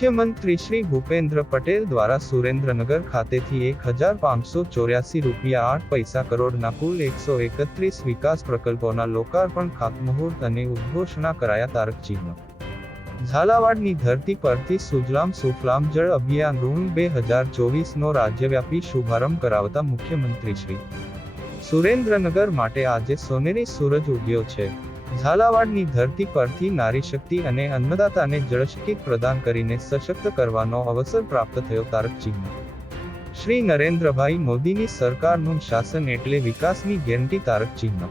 મુખ્યમંત્રી શ્રી ભૂપેન્દ્ર પટેલ દ્વારા સુરેન્દ્રનગર ખાતેથી ₹1,584.08 કરોડના કુલ 131 વિકાસ પ્રકલ્પોના લોકાર્પણ, ખાતમુહૂર્ત અને ઉદ્ઘોષણા કરાયા. તારકચિહ્ન ઝાલાવાડની ધરતી પરથી સુજલામ સુફલામ જળ અભિયાન -2024નો રાજ્યવ્યાપી શુભારંભ કરાવતા મુખ્યમંત્રીશ્રી સુરેન્દ્રનગર માટે આજે સોનેરી સૂરજ ઉગ્યો છે. ઝાલાવાડની ધરતી પરથી નારી શક્તિ અને અન્નદાતાને જળશક્તિ પ્રદાન કરીને સશક્ત કરવાનો અવસર પ્રાપ્ત થયો. તારકચિહ્ન શ્રી નરેન્દ્રભાઈ મોદીની સરકારનું શાસન એટલે વિકાસની ગેરંટી. તારકચિહ્ન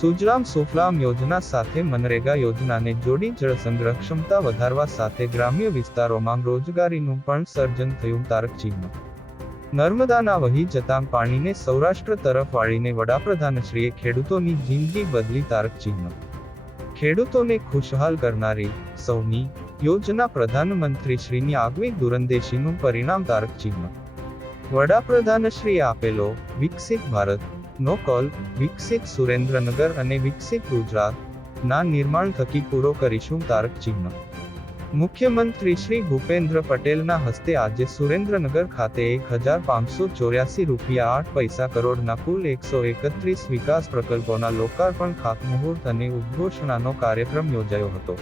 સુજલામ સુફલામ યોજના સાથે મનરેગા યોજનાને જોડી જળ સંગ્રહ ક્ષમતા વધારવા સાથે ગ્રામ્ય વિસ્તારોમાં રોજગારીનું પણ સર્જન થયું. તારકચિહ્ન નર્મદાના વહી જતા પાણીને સૌરાષ્ટ્ર તરફ વાળીને વડાપ્રધાનશ્રીએ ખેડૂતોની જિંદગી બદલી. તારકચિહ્ન ખેડૂતોને ખુશહાલ કરનારી સૌની યોજના પ્રધાનમંત્રીશ્રીની આગવી દૂરંદેશીનું પરિણામ. તારકચિહ્ન વડાપ્રધાનશ્રીએ આપેલો વિકસિત ભારત નો કોલ વિકસિત સુરેન્દ્રનગર અને વિકસિત ગુજરાત ના નિર્માણ થકી પૂરો કરીશું. તારકચિહ્ન મુખ્યમંત્રી શ્રી ભૂપેન્દ્ર પટેલના હસ્તે આજે સુરેન્દ્રનગર ખાતે ₹1,584.08 કરોડના કુલ 131 વિકાસ પ્રકલ્પોના લોકાર્પણ, ખાતમુહૂર્ત અને ઉદ્ઘોષણાનો કાર્યક્રમ યોજાયો હતો.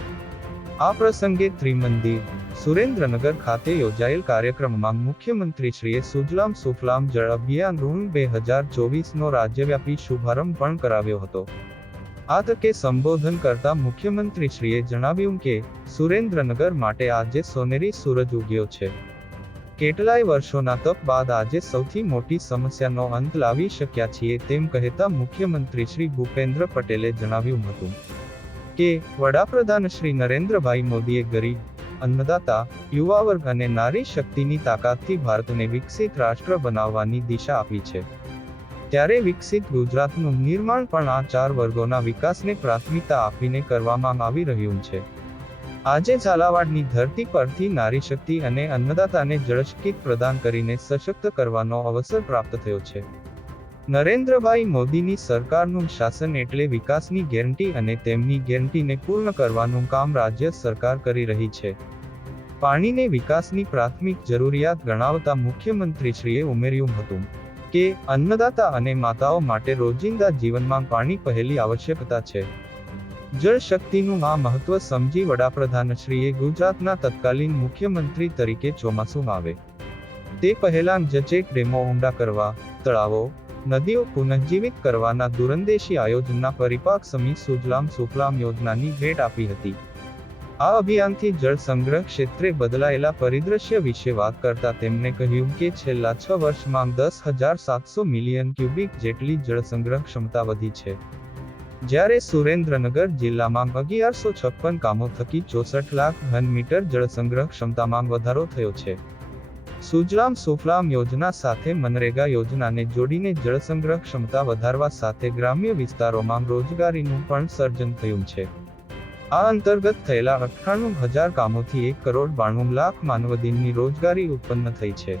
આ પ્રસંગે ત્રિમંદિર સુરેન્દ્રનગર ખાતે યોજાયેલ કાર્યક્રમમાં મુખ્યમંત્રીશ્રીએ સુજલામ સુફલામ જળ અભિયાન -2024નો રાજ્યવ્યાપી શુભારંભ પણ કરાવ્યો હતો. આ તકે સંબોધન કરતા મુખ્યમંત્રીશ્રીએ જણાવ્યું કે સુરેન્દ્રનગર માટે આજે સોનેરી સૂરજ ઉગ્યો છે. કેટલાય વર્ષોના તપ બાદ આજે સૌથી મોટી સમસ્યાનો અંત લાવી શક્યા છીએ તેમ કહેતા મુખ્યમંત્રી શ્રી ભૂપેન્દ્ર પટેલે જણાવ્યું હતું કે વડાપ્રધાન શ્રી નરેન્દ્રભાઈ મોદીએ ગરીબ, અન્નદાતા, યુવા વર્ગ અને નારી શક્તિની તાકાતથી ભારતને વિકસિત રાષ્ટ્ર બનાવવાની દિશા આપી છે. ત્યારે વિકસિત ગુજરાતનું નિર્માણ પણ આ 4 વર્ગોના વિકાસને પ્રાથમિકતા આપીને કરવામાં આવી રહ્યું છે. આજે ઝાલાવાડની ધરતી પરથી નારી શક્તિ અને અન્નદાતાને જળશક્તિ પ્રદાન કરીને સશક્ત કરવાનો અવસર પ્રાપ્ત થયો છે. નરેન્દ્રભાઈ મોદીની સરકારનું શાસન એટલે વિકાસની ગેરંટી અને તેમની ગેરંટીને પૂર્ણ કરવાનું કામ રાજ્ય સરકાર કરી રહી છે. પાણીને વિકાસની પ્રાથમિક જરૂરિયાત ગણાવતા મુખ્યમંત્રીશ્રીએ ઉમેર્યું હતું કે અન્નદાતા અને માતાઓ માટે રોજિંદા જીવનમાં પાણી પહેલી આવશ્યકતા છે. જળ શક્તિનું આ મહત્વ સમજી વડાપ્રધાનશ્રીએ ગુજરાતના તત્કાલીન મુખ્યમંત્રી તરીકે ચોમાસું આવે તે પહેલાં જ ચેક ડેમો ઊંડા કરવા, તળાવો, નદીઓ પુનઃજીવિત કરવાના દૂરંદેશી આયોજનના પરિપાક સમી સુજલામ સુફલામ યોજનાની ભેટ આપી હતી. આ અભિયાનથી જળ સંગ્રહ ક્ષેત્રે બદલાયેલા પરિદ્રશ્ય વિશે વાત કરતા તેમણે કહ્યું કે છેલ્લા 6 વર્ષમાં 10,700 મિલિયન ક્યુબિક જેટલી જળ સંગ્રહ ક્ષમતા વધી છે. જ્યારે સુરેન્દ્રનગર જિલ્લામાં 1156 કામો થકી 64 લાખ ઘન મીટર જળ સંગ્રહ ક્ષમતામાં વધારો થયો છે. સુજલામ સુફલામ યોજના સાથે મનરેગા યોજનાને જોડીને જળ સંગ્રહ ક્ષમતા વધારવા સાથે ગ્રામ્ય વિસ્તારોમાં રોજગારીનું પણ સર્જન થયું છે. આ અંતર્ગત થયેલા 98,000 કામોથી 1,92 લાખ માનવદિનની રોજગારી ઉત્પન્ન થઈ છે.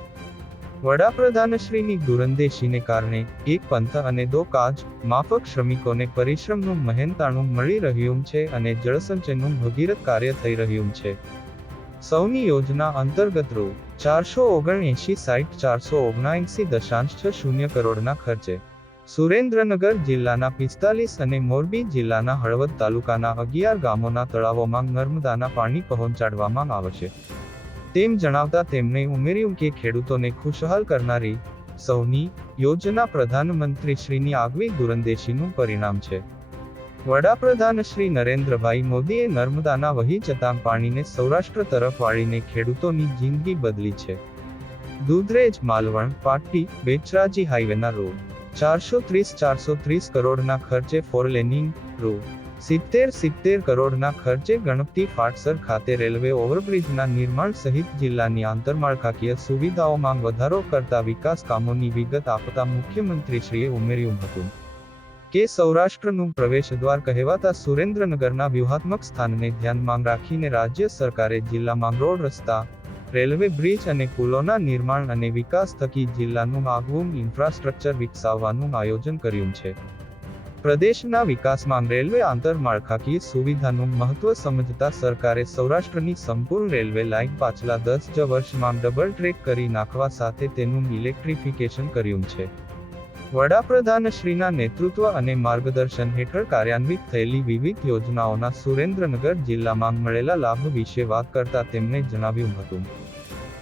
વડાપ્રધાનશ્રીની દૂરંદેશીને કારણે એક પંથ અને દો કાજ માફક શ્રમિકોને પરિશ્રમનું મહેનતાણું મળી રહ્યું છે અને જળસંચયનું ભગીરથ કાર્ય થઈ રહ્યું છે. સૌની યોજના અંતર્ગત ₹479,479.60 કરોડના ખર્ચે સુરેન્દ્રનગર જિલ્લાના 45 અને મોરબી જિલ્લાના હળવદ તાલુકાના 11 ગામોના તળાવોમાં નર્મદાના પાણી પહોંચાડવામાં આવશે તેમ જણાવતા તેમણે ઉમેર્યું કે ખેડૂતોને ખુશહાલ કરનારી સૌની યોજના પ્રધાનમંત્રીશ્રીની આગવી દૂરંદેશીનું પરિણામ છે. વડાપ્રધાન શ્રી નરેન્દ્રભાઈ મોદીએ નર્મદાના વહી જતા પાણીને સૌરાષ્ટ્ર તરફ વાળીને ખેડૂતોની જિંદગી બદલી છે. દૂધરેજ માલવણ પાટી બેચરાજી હાઈવેના ₹430 કરોડના ખર્ચે ફોરલેનિંગ ₹70 કરોડના ખર્ચે ગણપતિ ફાટસર ખાતે રેલવે ઓવરબ્રિજના નિર્માણ સહિત જિલ્લાની આંતરમાળખાકીય સુવિધાઓમાં વધારો કરતા વિકાસ કામોની વિગત આપતા મુખ્યમંત્રીશ્રીએ ઉમેર્યું હતું કે સૌરાષ્ટ્રનું પ્રવેશદ્વાર કહેવાતા સુરેન્દ્રનગરના વ્યૂહાત્મક સ્થાનને ધ્યાનમાં રાખીને રાજ્ય સરકારે જિલ્લામાં રોડ, રસ્તા, રેલવે બ્રિજ અને પુલોના નિર્માણ અને વિકાસ થકી જિલ્લાનું આગવું ઇન્ફ્રાસ્ટ્રક્ચર વિકસાવવાનું આયોજન કર્યું છે. પ્રદેશના વિકાસમાં રેલવે આંતરમાળખાકીય સુવિધાનું મહત્વ સમજતા સરકારે સૌરાષ્ટ્રની સંપૂર્ણ રેલવે લાઇન પાછલા 10 વર્ષમાં ડબલ ટ્રેક કરી નાખવા સાથે તેનું ઇલેક્ટ્રિફિકેશન કર્યું છે. વડાપ્રધાનશ્રીના નેતૃત્વ અને માર્ગદર્શન હેઠળ કાર્યાન્વિત થયેલી વિવિધ યોજનાઓના સુરેન્દ્રનગર જિલ્લામાં મળેલા લાભ વિશે વાત કરતા તેમણે જણાવ્યું હતું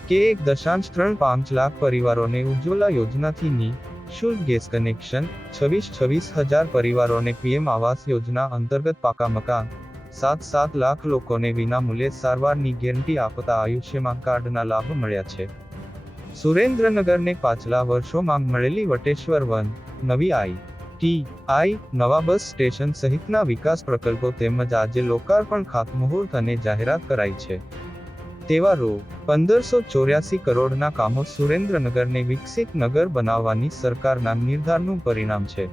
કે 1.35 લાખ પરિવારોને ઉજ્જવલા યોજનાથી નિઃશુલ્ક ગેસ કનેક્શન, 26,000 પરિવારોને પીએમ આવાસ યોજના અંતર્ગત પાકા મકાન, 7 લાખ લોકોને વિનામૂલ્યે સારવારની ગેરંટી આપતા આયુષ્યમાન કાર્ડના લાભ મળ્યા છે. સુરેન્દ્રનગરને પાછલા વર્ષોમાં મળેલી વટેશ્વર વન, નવી ITI, નવા બસ સ્ટેશન સહિતના વિકાસ પ્રકલ્પો તેમજ આજે લોકાર્પણ, ખાતમુહૂર્ત અને જાહેરાત કરાઈ છે. તેવા ₹1584 કરોડના કામો સુરેન્દ્રનગરને વિકસિત નગર બનાવવાની સરકારના નિર્ધારનું પરિણામ છે.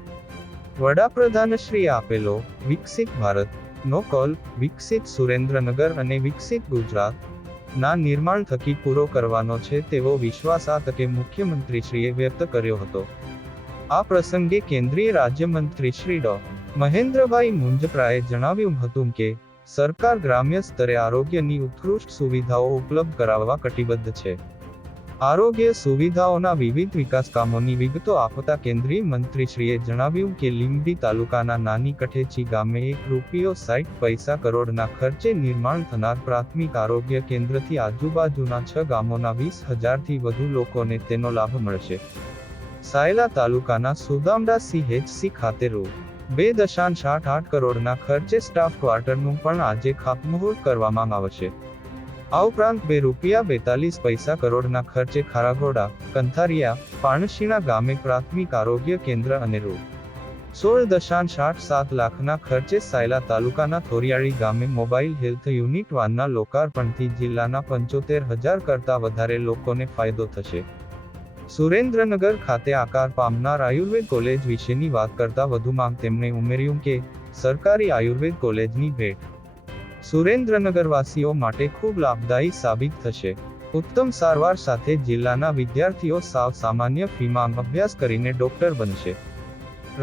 વડાપ્રધાનશ્રીએ આપેલો વિકસિત ભારતનો કોલ વિકસિત સુરેન્દ્રનગર અને વિકસિત ગુજરાતના નિર્માણ થકી પૂરો કરવાનો છે તેવો વિશ્વાસ આ તકે મુખ્યમંત્રીશ્રીએ વ્યક્ત કર્યો હતો. આ પ્રસંગે કેન્દ્રીય રાજ્યમંત્રી શ્રી ડો. મહેન્દ્રભાઈ મુંજપરાએ જણાવ્યું હતું કે સરકાર ગ્રામ્ય સ્તરે આરોગ્યની ઉત્કૃષ્ટ સુવિધાઓ ઉપલબ્ધ કરાવવા કટિબદ્ધ છે. આરોગ્ય સુવિધાઓના વિવિધ વિકાસ કામોની વિગતો આપતા કેન્દ્રીય મંત્રીશ્રીએ જણાવ્યું કે લીંબડી તાલુકાના નાની કઠેચી ગામે ₹60 કરોડના ખર્ચે નિર્માણ થનાર પ્રાથમિક આરોગ્ય કેન્દ્રથી આજુબાજુના 6 ગામોના 20,000થી વધુ લોકોને તેનો લાભ મળશે. સાયલા તાલુકાના સુદામડા CHC ખાતે ₹2.88 કરોડના ખર્ચે સ્ટાફ ક્વાર્ટરનું પણ આજે ખાતમુહૂર્ત કરવામાં આવશે. આ ઉપરાંત ₹2.42 કરોડના ખર્ચે ખારાઘોડા, કંથારિયા, પાણશીણા ગામે પ્રાથમિક આરોગ્ય કેન્દ્ર અને ₹16.87 લાખના ખર્ચે સાયલા તાલુકાના થોરિયાળી ગામે મોબાઈલ હેલ્થ યુનિટ વાનના લોકાર્પણથી જિલ્લાના 75,000 કરતાં વધારે લોકોને ફાયદો થશે. સુરેન્દ્રનગર ખાતે આકાર પામનાર આયુર્વેદ કોલેજ વિશેની વાત કરતા વધુમાં તેમણે ઉમેર્યું કે સરકારી આયુર્વેદ કોલેજની ભેટ સુરેન્દ્રનગરવાસીઓ માટે ખૂબ લાભદાયી સાબિત થશે. ઉત્તમ સારવાર સાથે જિલ્લાના વિદ્યાર્થીઓ સાવ સામાન્ય ફીમાં અભ્યાસ કરીને ડોક્ટર બનશે.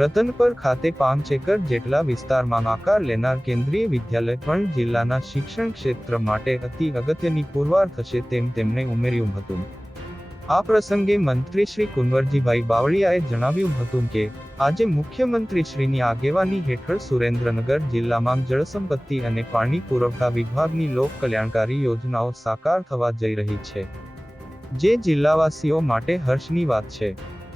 રતનપર ખાતે 5 એકર જેટલા વિસ્તારમાં આકાર લેનાર કેન્દ્રીય વિદ્યાલય પણ જિલ્લાના શિક્ષણ ક્ષેત્ર માટે અતિ અગત્યની પુરવાર થશે તેમ તેમણે ઉમેર્યું હતું. આ પ્રસંગે મંત્રી શ્રી કુંવરજીભાઈ બાવળિયાએ જણાવ્યું હતું કે આજે મુખ્યમંત્રીશ્રીની આગેવાની હેઠળ સુરેન્દ્રનગર જિલ્લામાં જળસંપત્તિ અને પાણી પુરવઠા વિભાગની લોક કલ્યાણકારી યોજનાઓ સાકાર થવા જઈ રહી છે, જે જિલ્લાવાસીઓ માટે હર્ષની વાત છે.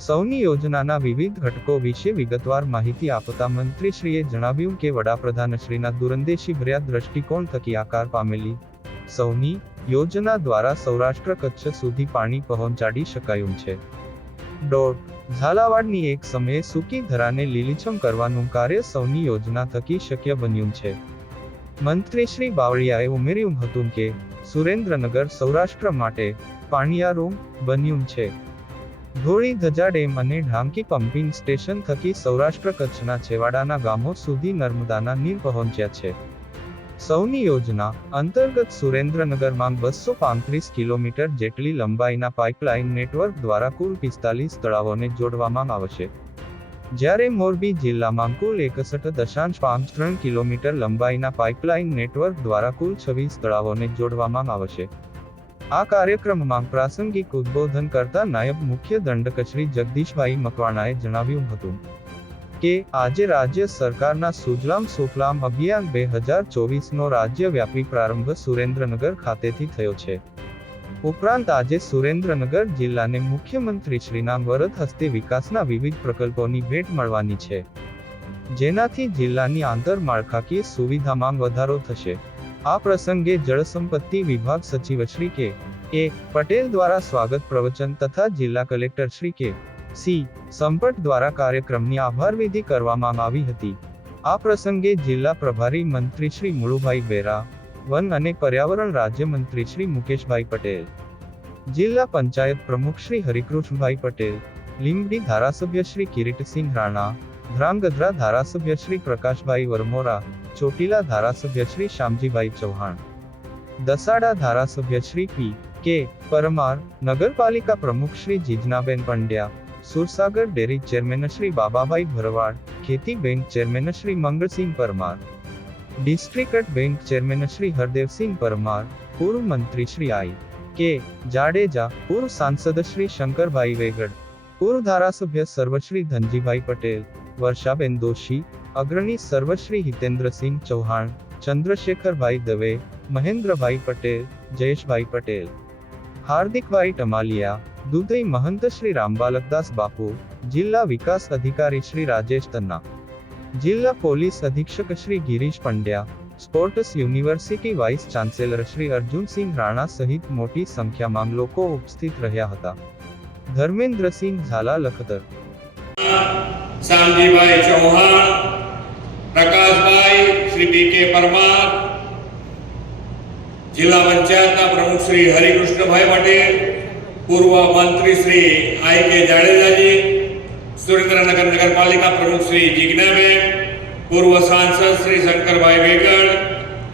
સૌની યોજનાના વિવિધ ઘટકો વિશે વિગતવાર માહિતી આપતા મંત્રીશ્રીએ જણાવ્યું કે વડાપ્રધાનશ્રીના દૂરંદેશીભર્યા દ્રષ્ટિકોણ થકી આકાર પામેલી સૌની યોજના દ્વારા સૌરાષ્ટ્ર કચ્છ સુધી પાણી પહોંચાડી શકાયું છે. ઝાલાવાડની એક સમયે સૂકી ધરાને લીલીછમ કરવાનું કાર્ય સૌની યોજના થકી શક્ય બન્યું છે. મંત્રી શ્રી બાવળિયાએ ઉમેર્યું હતું કે સુરેન્દ્રનગર સૌરાષ્ટ્ર માટે પાણીયારું બન્યું છે. ધોળી ધજા ડેમ અને ઢાંકી પમ્પિંગ સ્ટેશન થકી સૌરાષ્ટ્ર કચ્છના છેવાડાના ગામો સુધી નર્મદાના નીર પહોંચ્યા છે. સૌની યોજના અંતર્ગત સુરેન્દ્રનગરમાં 235 કિલોમીટર જેટલી લંબાઈના પાઇપલાઇન નેટવર્ક દ્વારા કુલ 45 તળાવોને જોડવામાં આવશે, જ્યારે મોરબી જિલ્લામાં કુલ 61.53 કિલોમીટર લંબાઈના પાઇપલાઇન નેટવર્ક દ્વારા કુલ 26 તળાવોને જોડવામાં આવશે. આ કાર્યક્રમમાં પ્રાસંગિક ઉદ્બોધન કરતા નાયબ મુખ્ય દંડકશ્રી જગદીશભાઈ મકવાણાએ જણાવ્યું હતું કે આજે રાજ્ય સરકારના સુજલામ સુફલામ અભિયાન 2024નો રાજ્યવ્યાપી પ્રારંભ સુરેન્દ્રનગર ખાતેથી થયો છે. ઉપરાંત આજે સુરેન્દ્રનગર જિલ્લાને મુખ્યમંત્રીશ્રીના વરદ હસ્તે વિકાસના વિવિધ પ્રકલ્પોની ભેટ મળવાની છે, જેનાથી જિલ્લાની આંતરમાળખાકીય સુવિધામાં વધારો થશે. આ પ્રસંગે જળસંપત્તિ વિભાગ સચિવ શ્રી કે પટેલ દ્વારા સ્વાગત પ્રવચન તથા જિલ્લા કલેક્ટર શ્રી કે.સી. સંપટ દ્વારા કાર્યક્રમની આભાર વિધિ કરવામાં આવી હતી. આ પ્રસંગે જિલ્લા પ્રભારી મંત્રી શ્રી મુળુભાઈ બેરા, વન અને પર્યાવરણ રાજ્યમંત્રી શ્રી મુકેશભાઈ પટેલ, જિલ્લા પંચાયત પ્રમુખ શ્રી હરિકૃષ્ણભાઈ પટેલ, લીંબડી ધારાસભ્ય શ્રી કિરીટસિંહ રાણા, ધ્રાંગધ્રા ધારાસભ્ય શ્રી પ્રકાશભાઈ વરમોરા, ચોટીલા ધારાસભ્ય શ્રી શ્યામજીભાઈ ચૌહાણ, દસાડા ધારાસભ્ય શ્રી પી.કે. પરમાર, નગરપાલિકા પ્રમુખ શ્રી જીજનાબેન પંડ્યા, સુરસાગર ડેરી ચેરમેન શ્રી બાબાભાઈ ભરવાડ, ખેતી bank chairman Shri Mangalsinh Parmar, district bank chairman Shri Hardevsinh Parmar, પૂર્વ મંત્રી શ્રી આઈ કે જાડેજા, પૂર્વ સાંસદ શ્રી શંકરભાઈ વેગડ, પૂર્વ ધારાસભ્ય સર્વશ્રી ધનજીભાઈ પટેલ, વર્ષાબેન દોશી, અગ્રણી સર્વશ્રી હિતેન્દ્રસિંહ ચૌહાણ, ચંદ્રશેખરભાઈ દવે, મહેન્દ્રભાઈ પટેલ, જયેશભાઈ પટેલ, હાર્દિકભાઈ ટમાલિયા, દુધઈ મહંત શ્રી રામબાલકદાસ બાપુ, જિલ્લા વિકાસ અધિકારી શ્રી રાજેશ તન્ના, જિલ્લા પોલીસ અધિક્ષક Shri Girish Pandya, sports university vice chancellor Shri Arjunsinh Rana સહિત મોટી સંખ્યામાં લોકો ઉપસ્થિત રહ્યા હતા. ધર્મેન્દ્રસિંહ ઝાલા લખતર. શામજીભાઈ ચૌહાણ, પ્રકાશભાઈ શ્રી પી.કે. પરમાર, જિલ્લા પંચાયતના પ્રમુખ શ્રી હરિકૃષ્ણભાઈ પટેલ, પૂર્વ મંત્રી શ્રી આઈ.કે. જાડેજાજી, સુરેન્દ્રનગર નગરપાલિકા પ્રમુખ શ્રી જીજ્ઞાબેન, પૂર્વ સાંસદ શ્રી શંકરભાઈ વેગડ,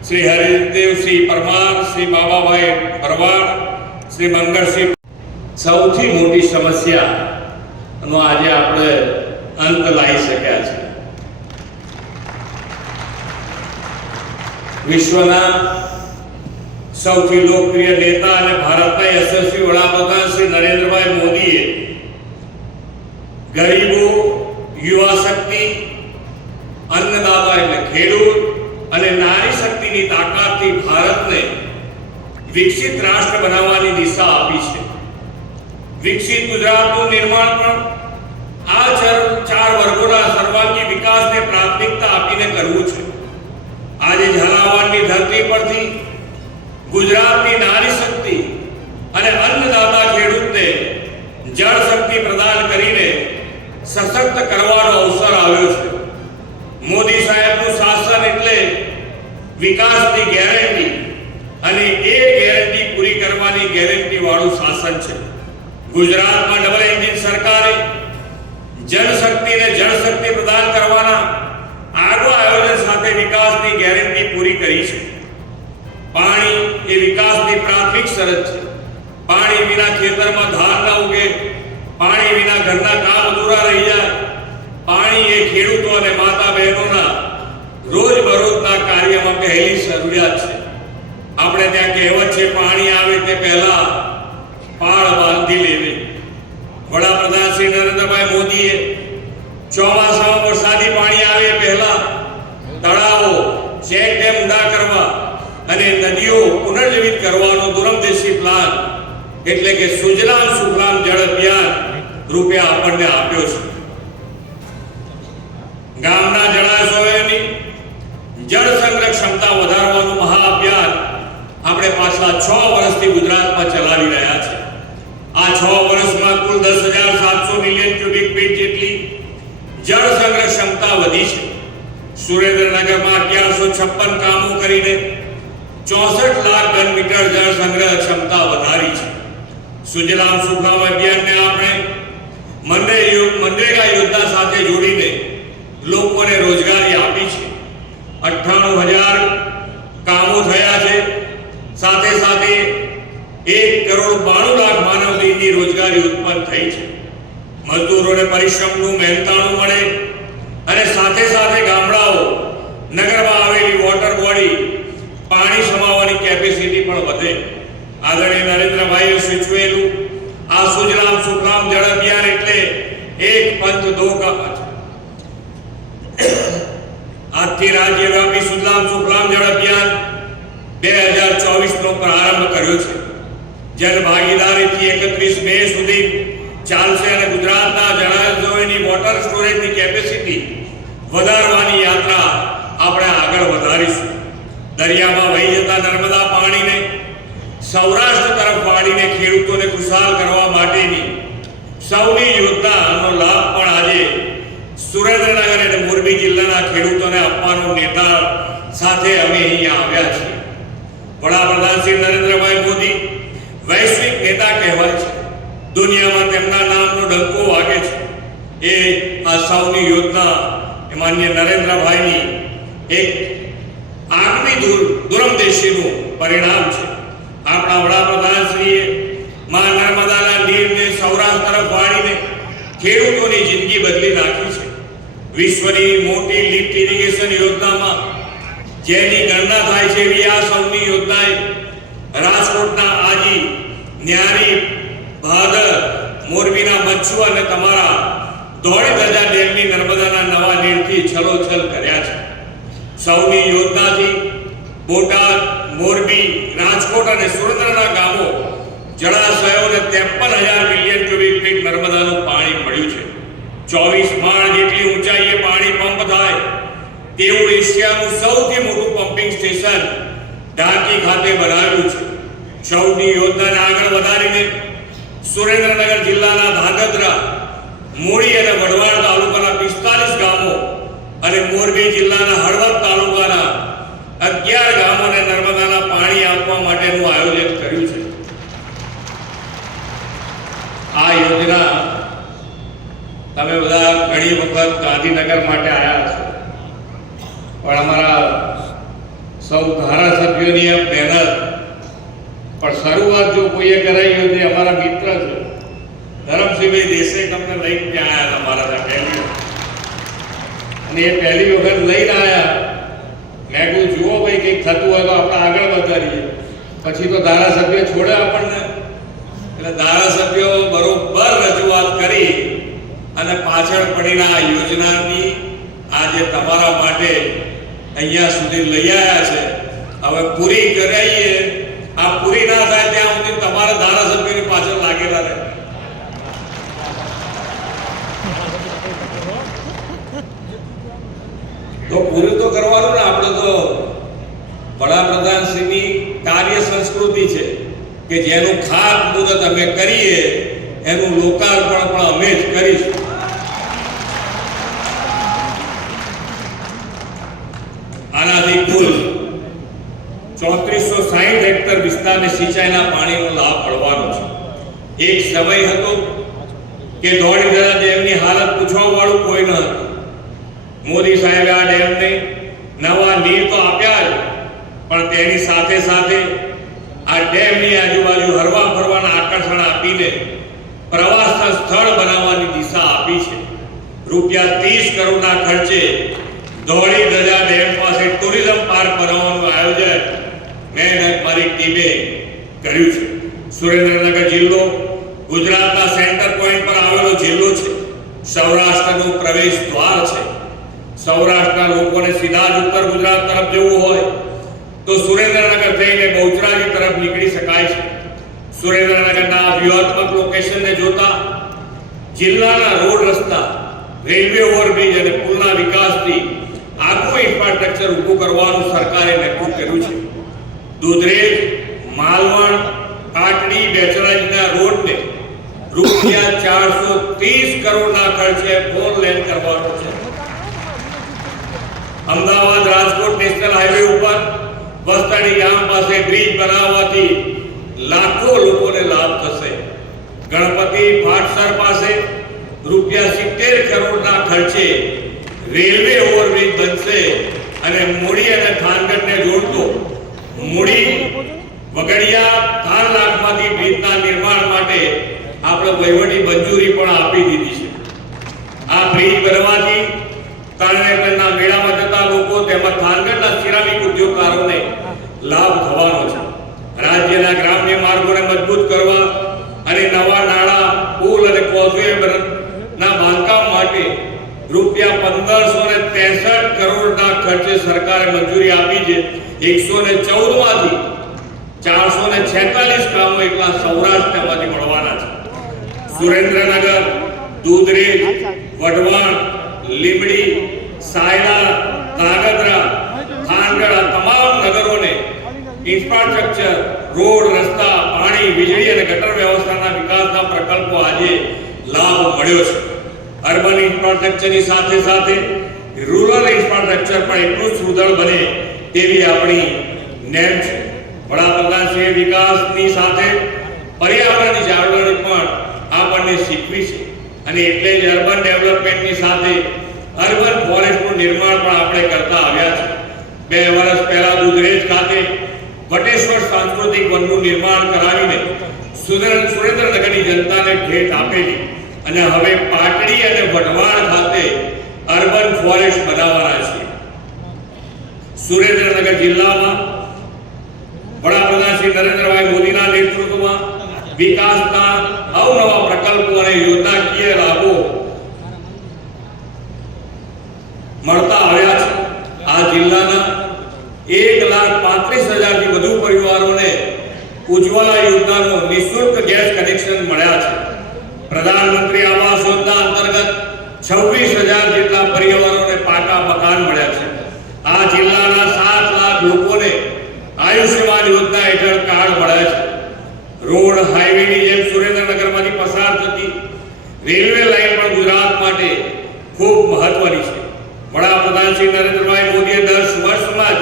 શ્રી હરિદેવસિંહ પરમાર, શ્રી બાબાભાઈ ભરવાડ, શ્રી મંગળસિંહ. સૌથી મોટી સમસ્યાનો આજે આપણે અંત લાવી શક્યા છે. વિશ્વના સૌથી લોકપ્રિય નેતા અને ભારતના યશસ્વી વડાપ્રધાન શ્રી નરેન્દ્રભાઈ મોદીએ ગરીબો, યુવા શક્તિ, અન્નદાતા એટલે ખેડૂત અને નારી શક્તિની તાકાતથી ભારતને વિકસિત રાષ્ટ્ર બનાવવાની દિશા આપી છે. વિકસિત ગુજરાતનું નિર્માણ પણ આ ચાર વર્ગોના સર્વાંગી વિકાસને પ્રાથમિકતા આપીને કરવું છે. આજે ઝાલાવાડની ધરતી પરથી ગુજરાતની નારી શક્તિ અને અન્નદાતા ખેડૂતને જળ શક્તિ પ્રદાન કરીને સશક્ત કરવાનો અવસર આવ્યો છે. મોદી સાહેબનું શાસન એટલે વિકાસની ગેરંટી અને એ ગેરંટી પૂરી કરવાની ગેરંટી વાળું શાસન છે. ગુજરાતમાં ડબલ એન્જિન સરકારે જનશક્તિને જળશક્તિ પ્રદાન કરવાના આગવા આયોજન સાથે વિકાસની ગેરંટી પૂરી કરી છે. પાણી એ વિકાસની પ્રાથમિક શરત છે. પાણી વિના ખેતરમાં ધાન ન ઉગે, પાણી વિના ઘરના કામ અધૂરા રહી જાય. પાણી એ ખેડૂતો અને માતા બહેનોના રોજબરોજના કાર્યમાં પહેલી જરૂરિયાત છે. આપણે ત્યાં કહેવત છે, પાણી આવે તે પહેલા પાળ બાંધી લેવે. વડાપ્રધાન શ્રી નરેન્દ્રભાઈ મોદીએ ચોમાસામાં વરસાદી પાણી આવે પહેલા તળાવો, ચેક ડેમ ઊંડા કરવા અને નદીઓ પુનર્જીવિત કરવાનો દૂરંદેશી પ્લાન એટલે કે સુજલામ સુફલામ જળ અભિયાન રૂપે આપણને આપ્યો છે. ગામના જળાશયોની જળ સંગ્રહ ક્ષમતા વધારવાનું મહાઅભિયાન આપણે પાછલા 6 વર્ષથી ગુજરાતમાં ચલાવી રહ્યા છે. આ 6 વર્ષમાં કુલ 10,700 મિલિયન ક્યુબિક ફીટ જેટલી જળ સંગ્રહ ક્ષમતા વધી છે. સુરેન્દ્રનગરમાં 1156 કામો કરીને 64 લાખ ઘન મીટર જળ સંગ્રહ ક્ષમતા વધારી છે. સુજલામ સુફલામ અભિયાનને આપણે મનરેગા યોજના સાથે જોડીને લોકોને રોજગારી આપી છે. 98,000 કામો થયા છે. સાથે સાથે 1,92,00,000 માનવ દિનની રોજગારી ઉત્પન્ન થઈ છે. મજદૂરોને પરિશ્રમનું મહેનતાણું મળે અને સાથે સાથે ગામડાઓ, નગરમાં આવેલી વોટર બોડી, પાણી સમાવવાની કેપેસિટી પણ વધે. આદરણીય નરેન્દ્રભાઈએ સૂચવેલું આ સુજલામ સુફલામ જળ અભિયાન એટલે એક પંથ દો કાજ. આજથી રાજ્યવ્યાપી સુજલામ સુફલામ જળ અભિયાન 2024 નો પ્રારંભ કર્યો છે. જન ભાગીદારીથી 31 મે સુધી ચાલશે અને ગુજરાતના જળાશયોની વોટર સ્ટોરેજની કેપેસિટી વધારવાની યાત્રા આપણે આગળ વધારીશું. દરિયામાં વહી જતા નર્મદા પાણીને સૌરાષ્ટ્ર તરફ વાળીને ખેડૂતોને ખુશાલ કરવા માટેની સૌની યોજનાનો લાભ પણ આજે સુરેન્દ્રનગર અને મોરબી જિલ્લાના ખેડૂતોને આપવાનો નેતા સાથે અમે અહીંયા આવ્યા છીએ. વડાપ્રધાન શ્રી નરેન્દ્રભાઈ મોદી વૈશ્વિક નેતા કહેવાય છે. દુનિયામાં તેમના નામનો ડંકો વાગે છે. એ આ સૌની યોજના માનનીય નરેન્દ્રભાઈની એક આગવી દૂરંદેશીનું પરિણામ છે. આપણા વડાપ્રધાન શ્રીએ મા નર્મદાના નીરને સૌરાષ્ટ્ર તરફ વાળીને ખેડૂતોની જિંદગી બદલી નાખી છે. વિશ્વની મોટી લિફ્ટ ઇરિગેશન યોજનામાં જેની ગણના થાય છે એવી આ સૌની યોજનાએ રાજકોટના આજી, ન્યારી, ભાદર, મોરબીના મચ્છુ અને તમારા દોડેધજા ડેમની નર્મદાના નવા નીરથી છલોછલ કર્યા છે. સૌની યોજનાથી બોટાદ, મોરબી, રાજકોટ અને સુરેન્દ્રના ગામો જળાશયોને 53,000 મિલિયન ક્યુબિક ફીટ નર્મદાનું પાણી મળ્યું છે. 24 માળ જેટલી ઊંચાઈએ પાણી પંપ થાય તેવું એશિયાનું સૌથી મોટું પમ્પિંગ સ્ટેશન ઢાંકી ખાતે બનાવ્યું છે. સૌની યોજનાને આગળ વધારીને સુરેન્દ્રનગર જિલ્લાના ધાંગધ્રા, મૂળી અને વઢવાણ તાલુકાના 45 ગામો અને મોરબી જિલ્લાના હળવદ તાલુકાના 11 ગામોને નર્મદાના પાણી આપવા માટેનું આયોજન કર્યું છે. આ યોજના તમે બધા ઘણી વખત ગાંધીનગર માટે આવ્યા છો, પણ અમારા સૌ ધારાસભ્યોની આ મહેનત પણ શરૂઆત જો કોઈએ કરાવી હોય તો અમારા મિત્ર છે ધરમસિંહભાઈ દેસાઈ તમને લઈને ત્યાં આવ્યા તમારા પહેલી અને એ પહેલી વખત લઈને આવ્યા. મેં કહ્યું જુઓ ભાઈ કંઈક થતું હોય તો આપણે આગળ વધારીએ. પછી તો ધારાસભ્ય છોડે આપણને, એટલે ધારાસભ્યો બરોબર રજૂઆત કરી અને પાછળ પડીને આ યોજનાની આજે તમારા માટે અહીંયા સુધી લઈ આવ્યા છે. હવે પૂરી કરાવીએ. આ પૂરી ના થાય ત્યાં સુધી તમારા ધારાસભ્યોની પાછળ લાગેલા રહે. તો પૂરું તો કરવાનું ને. આપણે તો વડાપ્રધાનશ્રીની કાર્ય સંસ્કૃતિ છે કે જેનું ખાતમુહૂર્ત અમે કરીએ એનું લોકાર્પણ પણ અમે જ કરીશું. આનાથી કુલ 3460 હેક્ટર વિસ્તારને સિંચાઈના પાણીનો લાભ મળવાનો છે. એક સમય હતો કે દોડેધજા ડેમની હાલત પૂછવા વાળું કોઈ ન હતું. મોદી સાહેબે આ ડેમને નવા નીર તો આપ્યા જ, પણ તેની સાથે સાથે આ ડેમની આજુબાજુ હરવા ફરવાના આકર્ષણ આપીને પ્રવાસના સ્થળ બનાવવાની દિશા આપી છે. ₹30 કરોડના ખર્ચે દોડેધજા ડેમ પાસે ટુરિઝમ પાર્ક બનાવવાનું આયોજન મેં મારી ટીમે કર્યું છે. સુરેન્દ્રનગર જિલ્લો ગુજરાતના સેન્ટર પોઈન્ટ પર આવેલો જિલ્લો છે. સૌરાષ્ટ્રનું પ્રવેશ દ્વાર છે. સૌરાષ્ટ્રના લોકોને સીધા જ ઉત્તર ગુજરાત તરફ જવું હોય તો સુરેન્દ્રનગર થઈને બહુચરાજી તરફ નીકળી શકાય છે. સુરેન્દ્રનગરના વ્યૂહાત્મક લોકેશનને જોતા જિલ્લાના રોડ રસ્તા, રેલવે ઓવરબ્રિજ અને પુલના વિકાસથી આખું ઇન્ફ્રાસ્ટ્રક્ચર ઊભું કરવાનું સરકારે નક્કી કર્યું છે. દુધરેજ, માલવણ, કાટડી, બેચરાજીના રોડને ₹430 કરોડના ખર્ચે 4 લેન કરવાનો છે. અમદાવાદ રાજકોટ નેશનલ હાઈવે ઉપર વસ્તાણી ગામ પાસે બ્રિજ બનાવવાથી લાખો લોકોને લાભ થશે. ગણપતિ ફાટસર પાસે ₹70 કરોડના ખર્ચે રેલવે ઓવરબ્રિજ બનશે અને મૂળી અને થાનગઢને જોડતો મૂળી વગડિયા 3 લાખમાંથી બ્રિજના નિર્માણ માટે આપણે વહીવટી મંજૂરી પણ આપી દીધી છે. આ બ્રિજ બનવાથી તરણેતરના મેળામાં જતા લોકો તેમજ થાનગઢના સિરામિક ઉદ્યોગકારોને લાભ થવાનો છે. રાજ્યના ગ્રામ્ય માર્ગોને મજબૂત કરવા અને નવા નાળા, પુલ અને કોઝવેના બાંધકામ માટે ₹1563 કરોડના ખર્ચે સરકારે મંજૂરી આપી છે. 114 માંથી 446 કામો એકલા સૌરાષ્ટ્રમાંથી મળવાના છે. સુરેન્દ્રનગર, દૂધરેજ, વઢવાણ, લીંબડી, સાયલા, ધાંગધ્રા, થાનગઢ આ તમામ નગરોને ઇન્ફ્રાસ્ટ્રક્ચર, રોડ, રસ્તા, પાણી, વીજળી અને ગટર વ્યવસ્થાના વિકાસના પ્રકલ્પો આજે લાભ મળ્યો છે. અર્બન ઇન્ફ્રાસ્ટ્રક્ચરની સાથે સાથે રૂરલ ઇન્ફ્રાસ્ટ્રક્ચર પણ એટલું સુદૃઢ બને તેવી આપણી નેમ છે. વડાપ્રધાનશ્રીએ વિકાસની સાથે પર્યાવરણની જાળવણી પણ આપણને શીખવી છે અને એટલે જ અર્બન ડેવલપમેન્ટની સાથે અર્બન ફોરેસ્ટનું નિર્માણ પણ આપણે કરતા આવ્યા છે. 2 વર્ષ પહેલા દુધરેજ ખાતે વટેશ્વર સાંસ્કૃતિક વનનું નિર્માણ કરાવીને સુરેન્દ્રનગરની જનતાને ભેટ આપેલી અને હવે પાટડી અને વઢવાણ ખાતે અર્બન ફોરેસ્ટ બનાવવાના છે. સુરેન્દ્રનગર જિલ્લામાં વડાપ્રધાન શ્રી નરેન્દ્રભાઈ મોદીના નેતૃત્વમાં વિકાસના અવનવા પ્રકલ્પો અને યોજનાકીય લાભો મળતા આવ્યા છે. આ જિલ્લાના 1,35,000 થી વધુ પરિવારોને ઉજ્જવલા યોજનાનો નિઃશુલ્ક ગેસ કનેક્શન મળ્યા છે. પ્રધાનમંત્રી આવાસ યોજના અંતર્ગત 26,000 જેટલા પરિવારોને પાકા મકાન મળ્યા છે. આ જિલ્લાના 7 લાખ લોકોને આયુષ્યમાન યોજના હેઠળ કાર્ડ મળ્યા છે. રોડ હાઈવેની જેમ સુરેન્દ્રનગરમાંથી પસાર થતી રેલવે લાઈન પણ ગુજરાત માટે ખૂબ મહત્વની છે. વડાપ્રધાન શ્રી નરેન્દ્રભાઈ મોદીએ 10 વર્ષમાં જ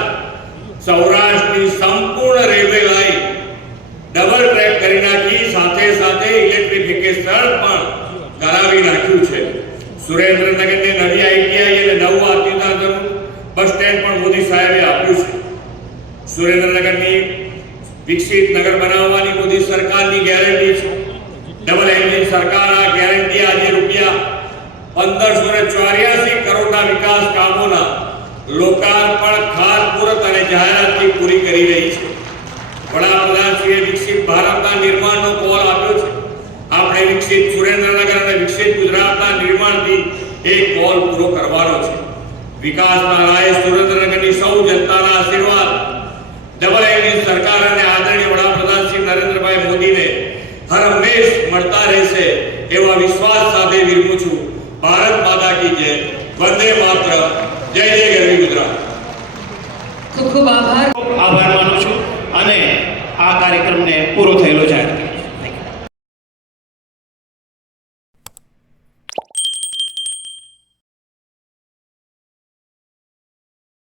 સૌરાષ્ટ્રની સંપૂર્ણ રેલવે લાઈન ડબલ ટ્રેક કરી નાખી, સાથે સાથે ઇલેક્ટ્રિફિકેશન પણ કરાવી નાખ્યું છે. સુરેન્દ્રનગરને નવી આઈટીઆઈ અને નવું અદ્યતન બસ સ્ટેન્ડ પણ મોદી સાહેબે આપ્યું છે. સુરેન્દ્રનગરની વિકસિત નગર બનાવવાની મોદી સરકારની ગેરંટી છે. ડબલ એન્જિન સરકાર આ ગેરંટી આજે રૂપિયા 1584 કરોડના વિકાસ કામોના લોકાર્પણ, ખાતમુહૂર્ત અને જાહેરાતથી પૂરી કરી રહી છે. વડાપ્રધાનશ્રીએ વિકસિત ભારતના નિર્માણનો કોલ આપ્યો છે. આપણે વિકસિત સુરેન્દ્રનગર અને વિકસિત ગુજરાતના નિર્માણથી એ કોલ પૂરો કરવાનો છે. વિકાસના રાહે સુરેન્દ્રનગરની સૌ જનતાના આશીર્વાદ ડબલ એન્જિન સરકાર અને આદરણીય વડાપ્રધાન શ્રી નરેન્દ્રભાઈ મોદીને હર હંમેશ મળતા રહેશે એવા વિશ્વાસ સાથે વિરમું છું. ભારત માતા કી જય. વંદે માતરમ. જય જય ગરવી ગુજરાત. ખૂબ ખૂબ આભાર.